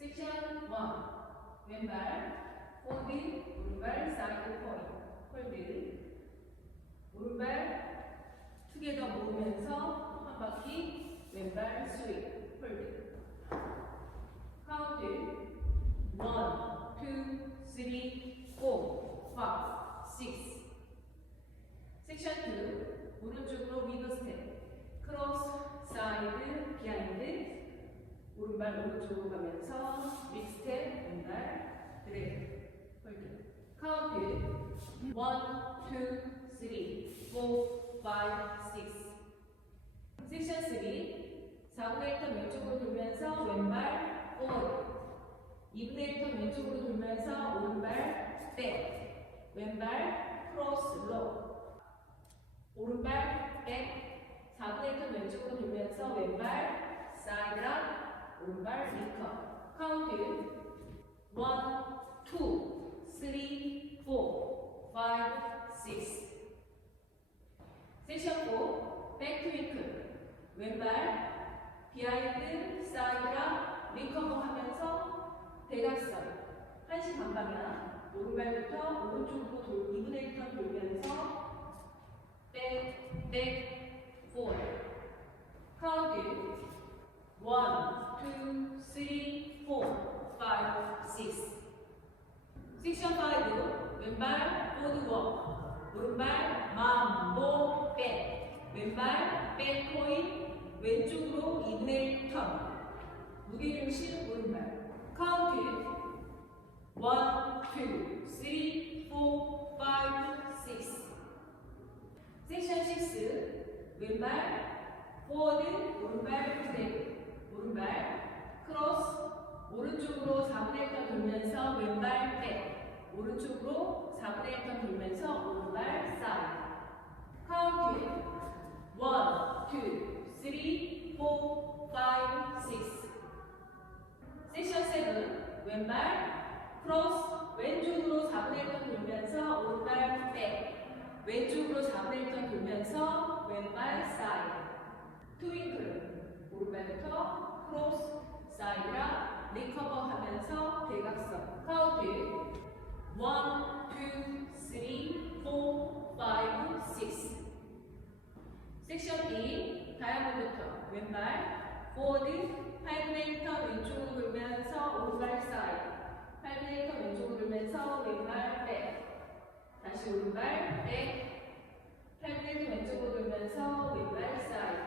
섹션 1 왼발 폴드 오른발 사이드 폴드 오른발 투게더 모으면서 한 바퀴 왼발 스윙 폴드 카운트 1, 2, 3, 4, 5, 6 섹션 2 오른쪽으로 미드 스텝 크로스 사이드 비하인드 오른발 오른쪽으로 가면서 빅스텝 왼발 드래그 홀드 카운트 1, 2, 3, 4, 5, 6 섹션 3 4분의 1턴 왼쪽으로 돌면서 왼발 포워드 2분의 1턴 왼쪽으로 돌면서 오른발 백 왼발 크로스 로우 오른발 백 4분의 1턴 왼쪽으로 돌면서 왼발 사이드랑 오른발 리커 카운트 1, 2, 3, 4, 5, 6 섹션 4 백트윙클 왼발 비하인드 사이드랑 리커버 하면서 대각선 1시 반 방향 오른발부터 오른쪽으로 2분의 1턴 돌면서 백 포워드 카운트 1, 2, 3, 4, 5, 6 섹션 5 왼발 보드워크 오른발 mambo 백 왼발 백 코인 왼쪽으로 2분의 1턴 무게중심 오른발 카운트 1, 2, 3, 4, 5, 6 섹션 6 왼발 포워드 오른발 드래그 오른발 크로스 오른쪽으로 4분의 1턴 돌면서 왼발 백 오른쪽으로 4분의 1턴 돌면서 오른발 사이드 카운트 1, 2, 3, 4, 5, 6 섹션 7 왼발 크로스 왼쪽으로 4분의 1턴 돌면서 오른발 백 왼쪽으로 4분의 1턴 돌면서 왼발 사이드 트윙클 오른발부터 크로스 사이드랑 리커버 하면서 대각선 카운트 1, 2, 3, 4, 5, 6 섹션 2 다이아몬드 턴 왼발 포워드 8분의 1턴 왼쪽으로 돌면서 오른발 사이드 8분의 1턴 왼쪽으로 돌면서 왼발 백 다시 오른발 백 8분의 1턴 왼쪽으로 돌면서 왼발 사이드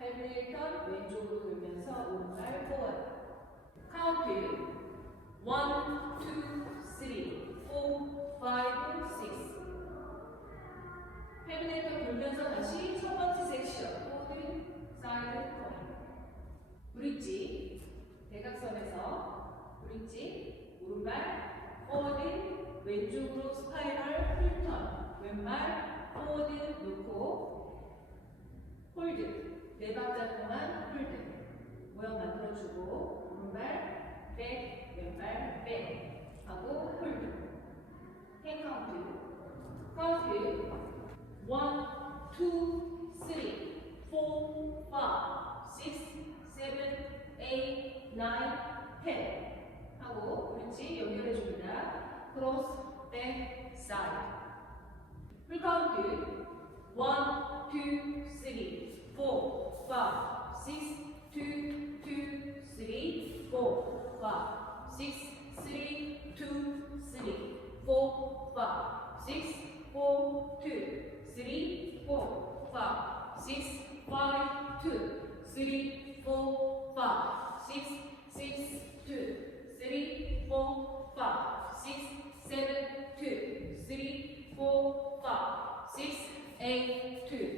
8분의 1턴 왼쪽으로 돌면서 오른발 포워드 카운트 1, 2, 3, 4, 5, 6 8분의 1턴 돌면서 다시 첫 번째 섹션 포워드 사이드 포인트 브릿지 대각선에서 브릿지 오른발 포워드 왼쪽으로 스파이럴 풀턴 왼발 포워드 놓고 홀드 네 박자 동안 홀드 모양 만들어주고 오른발 백 왼발 백 하고 홀드 행 카운트 카운트 1, 2, 3, 4, 5, 6, 7, 8, 9, 10 하고 브릿지 연결해줍니다. 크로스, 백, 사이드 풀 카운트 1, 2, 3, 4, 5, 6, 2, 2, 3, 4, 5, 6, 3, 2, 3, 4, 5, 6, 4, 2, 3, 4, 5, 6, 5, 2, 3, 4, 5, 6, 6, 2, 3, 4, 5, 6, 7, 2, 3, 4, 5, 6, 8, 2